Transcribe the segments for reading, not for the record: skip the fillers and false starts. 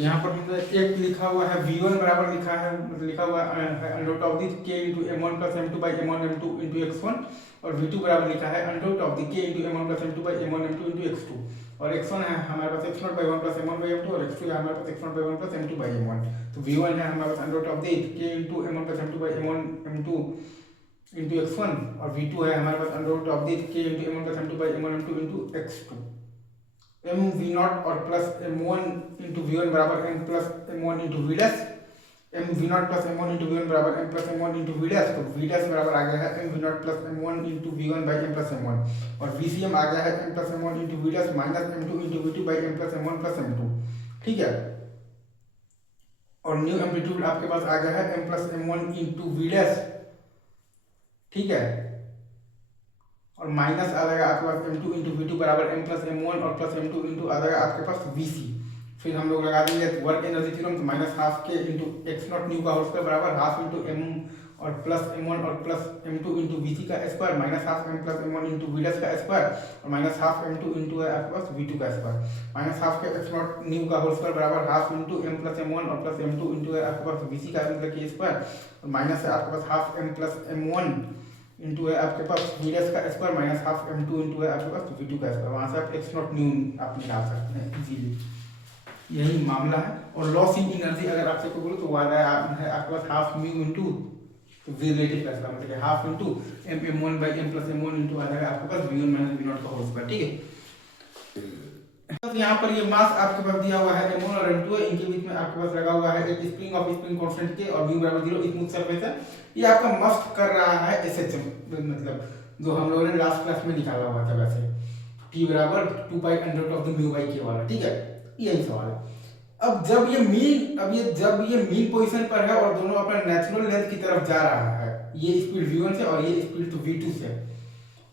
यहाँ पर हमने एक लिखा हुआ है v1 बराबर लिखा है, मतलब लिखा हुआ है under root of the k into m1 plus m2 by m1 m2 into x1, और v2 बराबर लिखा है under root of the k into m1 plus m2 by m1 m2 into x2, और x1 है हमारे पास x0 by 1 plus m1 by m2, और x2 है हमारे पास x0 by 1 plus m2 by m1। तो v1 है हमारे पास under root of the k into m1 plus m2 by m1 m2 into x1, और v2 है हमारे पास under root of the k into m1 plus m2 by m1 m2 into x2। m v0 और plus m1 into v1 बराबर m plus m1 into v dash, m v0 plus m1 into v1 बराबर m plus m1 into v dash, तो v dash बराबर आ गया है m v0 plus m1 into v1 by m plus m1, और vcm आ गया है m plus m1 into v dash minus m2 into v2 by m plus m1 plus m2, ठीक है। और न्यू एम्पलीट्यूड आपके पास आ गया है m plus m1 into v dash, ठीक है, और माइनस आ जाएगा आपके पास m2 इंटू v2 बराबर m प्लस m1 और प्लस m2 इंटू आ जाएगा आपके पास vc। फिर हम लोग लगा देंगे वर्क एनर्जी थ्योरम, तो माइनस हाफ के इंटू एक्स नॉट न्यू का होल स्क्वायर बराबर हाफ इंटू m और प्लस m1 और प्लस m2 इंटू vc का square minus half m plus m1 into v dash का स्क्वायर, और माइनस हाफ m2 इंटू है आपके पास v2 का स्क्वायर, माइनस हाफ के एक्स नॉट न्यू का होल स्क्वायर बराबर half into m plus m1 और प्लस m2 इंटू है आपके पास vc का मतलब कि स्क्वायर, और माइनस है आपके पास half m plus m1 into है आपके पास v डैश का square minus half m2 into है आपके पास v2 का स्क्वायर, वहाँ से आप x नॉट न्यू आप निकाल सकते हैं इजीली, यही मामला है। और लॉस इन एनर्जी अगर आपसे को बोलो तो वो आ रहा है आपके पास हाफ म्यू इंटू रिलेटिव का स्क्वायर, मतलब half into m1 by m plus m1 into आ जाएगा आपके पास v1 माइनस v0 का होल स्क्वायर, ठीक है। तो यहाँ पर ये मास आपके पास दिया हुआ है m1 और m2 है, इनके बीच में आपके पास लगा हुआ है एक स्प्रिंग ऑफ स्प्रिंग कांस्टेंट के, और v बराबर 0 स्मूथ सरफेस है। ये आपका मस्ट कर रहा है SHM, मतलब जो हम लोगों ने लास्ट क्लास में निकाला हुआ था वैसे, t बराबर 2 pi under root of the mu by k वाला, ठीक है, यही सवाल है। अब जब ये मीन पोजीशन पर है और दोनों अपना नेचुरल लेंथ की तरफ जा रहा है, ये स्पीड v1 से और ये स्पीड तो v2 से,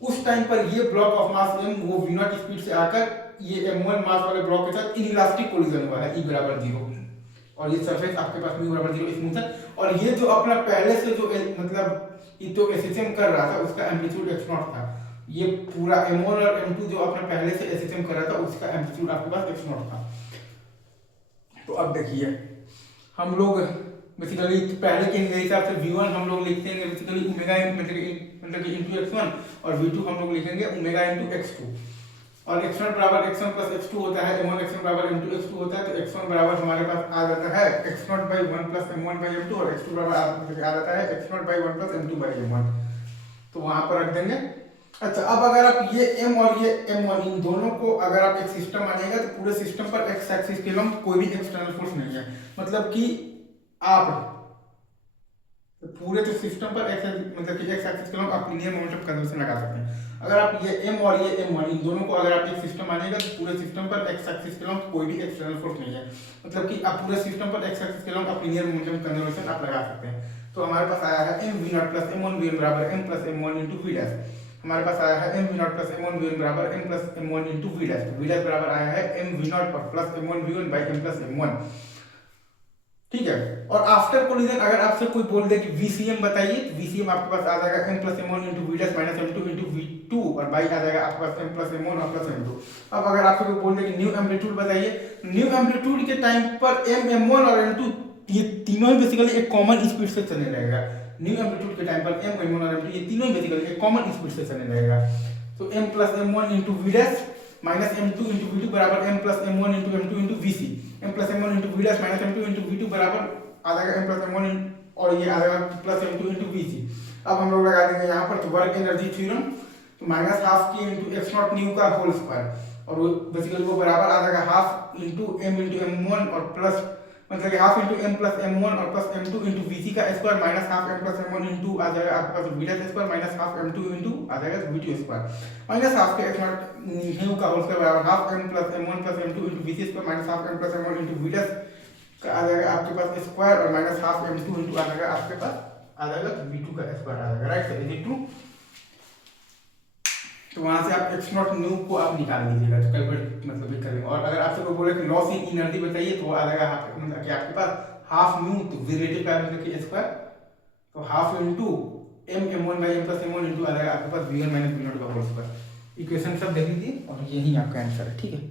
उस टाइम पर ये ब्लॉक ऑफ मास m वो v0 स्पीड से आकर ये m1 मास वाले ब्लॉक के साथ इनइलास्टिक कोलिजन हुआ है e बराबर 0, और ये सरफेस आपके पास म्यू बराबर 0 स्मूथ है, और ये जो अपना पहले से जो मतलब ये तो SHM कर रहा था उसका एम्पलीट्यूड x0 था, ये पूरा m1 और m2 जो अपना पहले से SHM कर रहा था उसका एम्पलीट्यूड आपके पास x0 था। तो अब देखिए हम लोग बेसिकली पहले के हिसाब से v1 हम लोग लिखते हैं बेसिकली ओमेगा मतलब कि इंटू x1, और v2 हम लोग लिखेंगे ओमेगा इंटू x2, और x1 बराबर x1 प्लस x2 होता है, m1 x1 बराबर m2 x2 होता है, तो x1 बराबर हमारे पास आ जाता है x0 by 1 plus m1 by m2, और x2 बराबर आ जाता है x0 by 1 plus m2 by m1, तो वहां पर रख देंगे। अच्छा, अब अगर आप ये m और ये m1 इन दोनों को अगर आप एक सिस्टम मानिएगा तो पूरे सिस्टम पर x एक्सिस के लंब कोई भी एक्सटर्नल फोर्स नहीं है, मतलब कि आप पूरे जो सिस्टम पर मतलब कि x एक्सिस के लंब आप लीनियर मोमेंटम कंजर्वेशन लगा सकते हैं। अगर आप ये m और ये m1 इन दोनों को अगर आप एक सिस्टम मानिएगा तो पूरे सिस्टम पर x एक्सिस के लंब कोई भी एक्सटर्नल फोर्स नहीं है, मतलब कि आप पूरे सिस्टम पर x एक्सिस के लंब आप लीनियर मोमेंटम कंजर्वेशन आप लगा सकते हैं। तो हमारे पास आया है m v0 plus m1 v1 बराबर m plus m1 into v dash, हमारे पास आया है m v0 plus m1 v1 बराबर m plus m1 into v dash, तो v डैश बराबर आया है m v0 और plus m1 v1 by m plus m1, ठीक है। और आफ्टर कोलिजन अगर आपसे कोई बोल दे कि VCM बताइए, तो VCM आपके पास आ जाएगा m plus m1 into v dash minus m2 into v2, और बाई आ जाएगा आपके पास m प्लस m1 और प्लस m2। अब अगर आपसे कोई बोल दे कि न्यू एम्पलीट्यूड बताइए, न्यू एम्पलीट्यूड के टाइम पर m m1 और m2 ये तीनों ही बेसिकली एक कॉमन स्पीड से चलने रहेगा। न्यू एम्पलीट्यूड के टाइम पर m m1 और m2 ये तीनों ही बेसिकली एक कॉमन स्पीड से चलने रहेगा, तो m plus m1 into v dash minus m2 into v2 बराबर m plus m1 into m2 into vc, m plus m1 into v dash minus m2 into v2 बराबर आ जाएगा m प्लस m1 और ये आ जाएगा प्लस m2 इंटू vc। अब हम लोग लगा देंगे यहाँ पर तो वर्क एनर्जी थ्योरम, तो minus half k into x0 new का होल स्क्वायर, और वो बेसिकली वो बराबर आ जाएगा half into m into m1 और प्लस मतलब कि half into m plus m1 और प्लस m2 इंटू vc का square minus half m plus m1 into आ जाएगा आपके पास v dash square minus half m2 into आ जाएगा v2 स्क्वायर, माइनस हाफ के x0 न्यू का होल स्क्वायर बराबर half m plus m1 plus m2 into vc square minus half m plus m1 into v dash का आ जाएगा आपके पास स्क्वायर, और माइनस हाफ m2 इंटू आ जाएगा आपके पास आ जाएगा v2 का स्क्वायर आ जाएगा, राइट। Is it true? तो वहां से आप x0 न्यू को आप निकाल लीजिएगा, तो कैलकुलेट मतलब ये करेंगे। और अगर आपसे कोई बोले कि लॉस इन एनर्जी बताइए, तो आ जाएगा मतलब कि आपके पास हाफ म्यू तो रिलेटिव का मतलब कि स्क्वायर, तो half into m m1 by m plus m1 into आ जाएगा आपके पास v1 माइनस v0 का होल स्क्वायर। इक्वेशन सब देख लीजिए और यही आपका आंसर है, ठीक है।